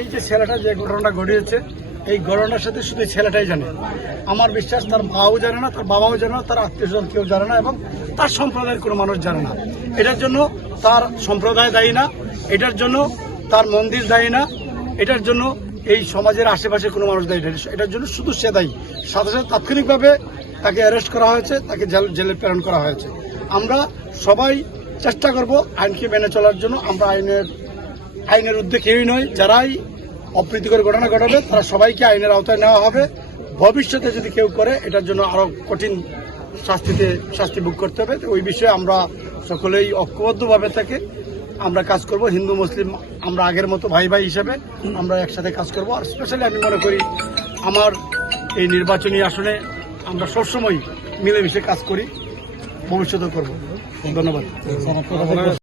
এই যে ছেলেটা যে ঘটনাটা ঘটিয়েছে, এই ঘটনার সাথে শুধু ছেলেটাই জানে। আমার বিশ্বাস তার মাও জানে না, তার বাবাও জানে না, তার আত্মীয় স্বজন কেউ জানে না, এবং তার সম্প্রদায়ের কোনো মানুষ জানে না। এটার জন্য তার সম্প্রদায় দায়ী না, এটার জন্য তার মন্দির দায়ী না, এটার জন্য এই সমাজের আশেপাশে কোনো মানুষ দায়ী না। এটার জন্য শুধু সে দায়ী। সাথে সাথে তাৎক্ষণিকভাবে তাকে অ্যারেস্ট করা হয়েছে, তাকে জেলে প্রেরণ করা হয়েছে। আমরা সবাই চেষ্টা করব আইনকে মেনে চলার জন্য। আমরা আইনের ঊর্ধ্বে কেউই নয়। যারাই অপ্রীতিকর ঘটনা ঘটাবে তারা সবাইকে আইনের আওতায় নেওয়া হবে। ভবিষ্যতে যদি কেউ করে এটার জন্য আরো কঠিন শাস্তি ভোগ করতে হবে। ওই বিষয়ে আমরা সকলেই ঐক্যবদ্ধভাবে থেকে আমরা কাজ করব। হিন্দু মুসলিম আমরা আগের মতো ভাই ভাই হিসেবে আমরা একসাথে কাজ করব। আর স্পেশালি আমি মনে করি আমার এই নির্বাচনী আসনে আমরা সবসময় মিলেমিশে কাজ করি, ভবিষ্যতেও করব। ধন্যবাদ।